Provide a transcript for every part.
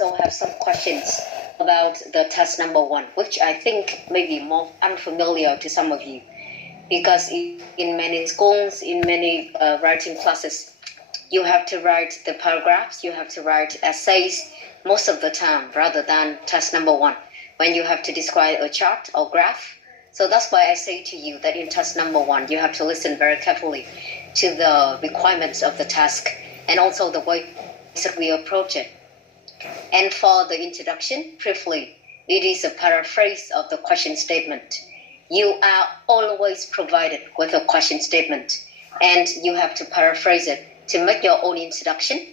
also have some questions about the task number 1, which I think may be more unfamiliar to some of you, because in many schools, in many writing classes, you have to write the paragraphs, you have to write essays most of the time, rather than task number 1, when you have to describe a chart or graph. So that's why I say to you that in task number 1, you have to listen very carefully to the requirements of the task and also the way that we approach it. And for the introduction, briefly, it is a paraphrase of the question statement. You are always provided with a question statement, and you have to paraphrase it to make your own introduction.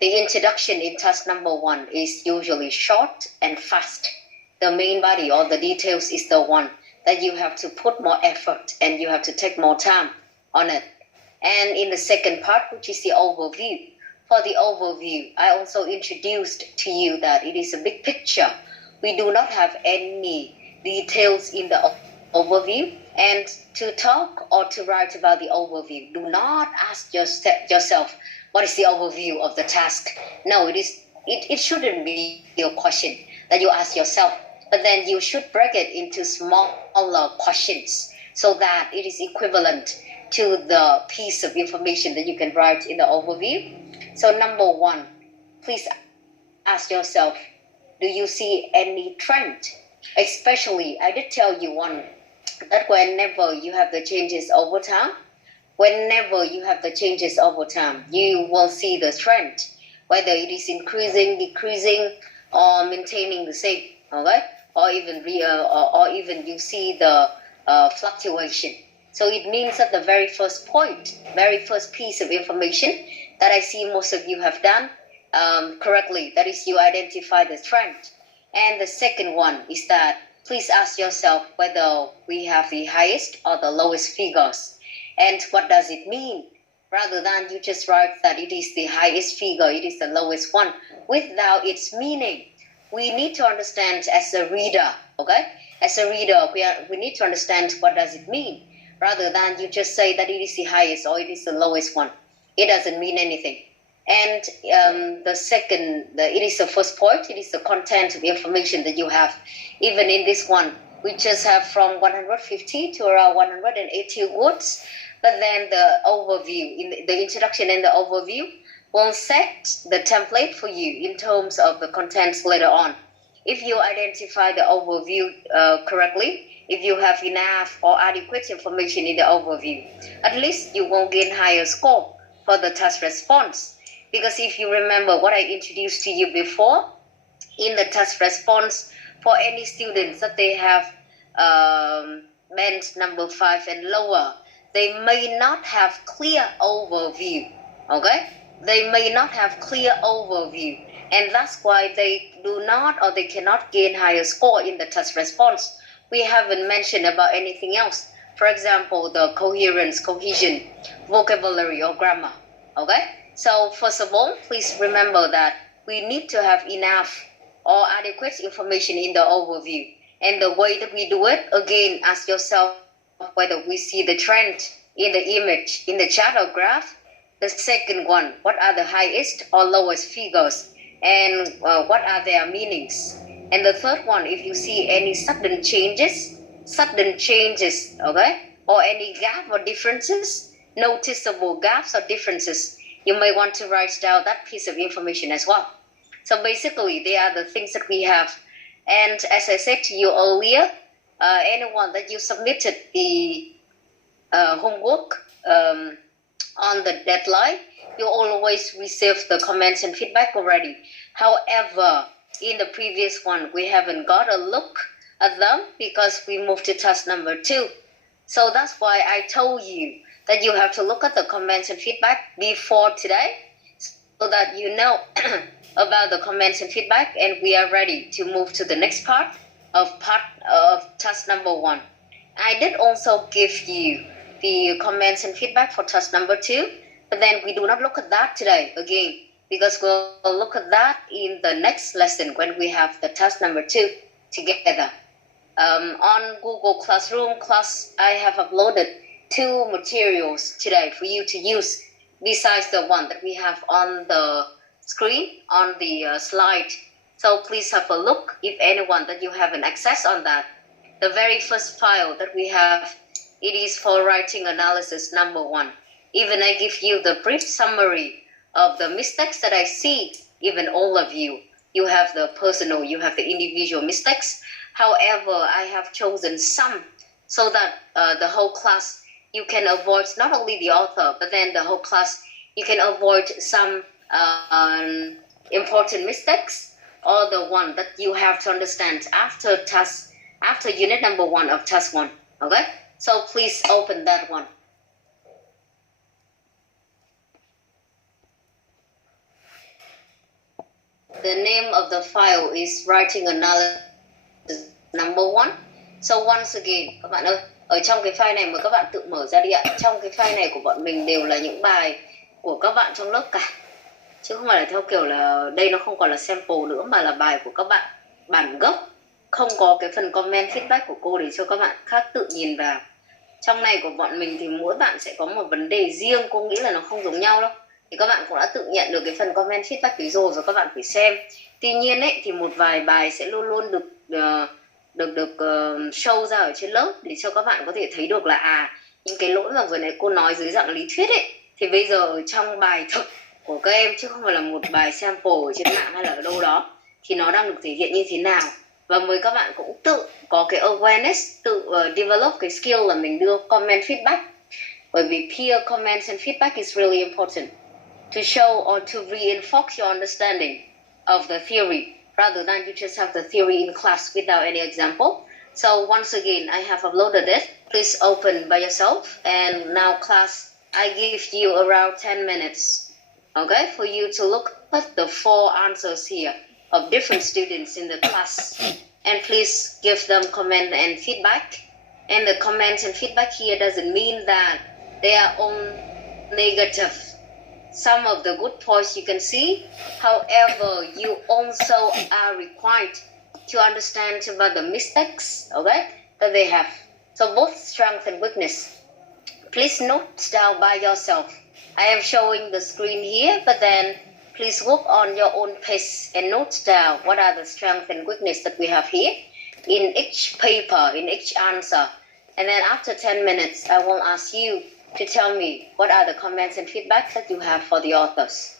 The introduction in task number 1 is usually short and fast. The main body or the details is the one that you have to put more effort and you have to take more time on it. And in the second part, which is the overview, for the overview, I also introduced to you that it is a big picture. We do not have any details in the overview. And to talk or to write about the overview, do not ask yourself, what is the overview of the task? No, it shouldn't be your question that you ask yourself, but then you should break it into smaller questions so that it is equivalent to the piece of information that you can write in the overview. So number 1, please ask yourself, do you see any trend? Especially, I did tell you one, that whenever you have the changes over time, you will see the trend, whether it is increasing, decreasing, or maintaining the same, okay? Or even you see the fluctuation. So it means that the very first piece of information that I see most of you have done correctly, that is, you identify the trend. And the second one is that please ask yourself whether we have the highest or the lowest figures. And what does it mean? Rather than you just write that it is the highest figure, it is the lowest one, without its meaning. We need to understand as a reader, okay? As a reader, we need to understand what does it mean, rather than you just say that it is the highest or it is the lowest one. It doesn't mean anything. And it is the first point, it is the content of the information that you have. Even in this one, we just have from 150 to around 180 words, but then the overview, in the introduction and the overview, will set the template for you in terms of the contents later on. If you identify the overview correctly, if you have enough or adequate information in the overview, at least you will gain higher score for the task response. Because if you remember what I introduced to you before, in the task response, for any students that they have band number 5 and lower, they may not have clear overview, okay? They may not have clear overview, and that's why they do not or they cannot gain higher score in the task response. We haven't mentioned about anything else. For example, the coherence, cohesion, vocabulary or grammar, okay? So first of all, please remember that we need to have enough or adequate information in the overview. And the way that we do it, again, ask yourself whether we see the trend in the image, in the chart or graph. The second one, what are the highest or lowest figures? And what are their meanings? And the third one, if you see any sudden changes, okay? Or any gap or differences, noticeable gaps or differences, you may want to write down that piece of information as well. So basically, they are the things that we have. And as I said to you earlier, anyone that you submitted the homework on the deadline, you always receive the comments and feedback already. However, in the previous one, we haven't got a look at them because we moved to task number 2. So that's why I told you that you have to look at the comments and feedback before today so that you know about the comments and feedback, and we are ready to move to the next part of task number 1. I did also give you the comments and feedback for task number 2, but then we do not look at that today again, because we'll look at that in the next lesson when we have the task number 2 together. On Google Classroom class, I have uploaded 2 materials today for you to use besides the one that we have on the screen, on the slide. So please have a look if anyone that you have an access on that. The very first file that we have, it is for writing analysis number 1. Even I give you the brief summary of the mistakes that I see, even all of you. You have the personal, you have the individual mistakes. However, I have chosen some so that the whole class, you can avoid not only the author, but then the whole class, you can avoid some important mistakes, or the one that you have to understand after unit number 1 of task 1. Okay, so please open that one. The name of the file is writing analysis number 1. So once again, các bạn ơi, ở trong cái file này mà các bạn tự mở ra đi ạ. Trong cái file này của bọn mình đều là những bài của các bạn trong lớp cả, chứ không phải là theo kiểu là đây nó không còn là sample nữa, mà là bài của các bạn bản gốc, không có cái phần comment feedback của cô để cho các bạn khác tự nhìn vào. Trong này của bọn mình thì mỗi bạn sẽ có một vấn đề riêng, cô nghĩ là nó không giống nhau đâu. Thì các bạn cũng đã tự nhận được cái phần comment feedback đấy rồi và các bạn phải xem. Tuy nhiên ấy, thì một vài bài sẽ luôn luôn được show ra ở trên lớp để cho các bạn có thể thấy được là những cái lỗi mà vừa nãy cô nói dưới dạng lý thuyết ấy, thì bây giờ trong bài thực của các em, chứ không phải là một bài sample ở trên mạng hay là ở đâu đó, thì nó đang được thể hiện như thế nào. Và mời các bạn cũng tự có cái awareness, tự develop cái skill là mình đưa comment feedback. Bởi vì peer comments and feedback is really important to show or to reinforce your understanding of the theory, rather than you just have the theory in class without any example. So once again, I have uploaded it. Please open by yourself. And now class, I give you around 10 minutes, okay, for you to look at the 4 answers here of different students in the class. And please give them comment and feedback. And the comments and feedback here doesn't mean that they are all negative. Some of the good points you can see. However, you also are required to understand about the mistakes, okay, that they have. So both strength and weakness. Please note down by yourself. I am showing the screen here, but then please work on your own pace and note down what are the strength and weakness that we have here in each paper, in each answer. And then after 10 minutes, I will ask you to tell me what are the comments and feedback that you have for the authors.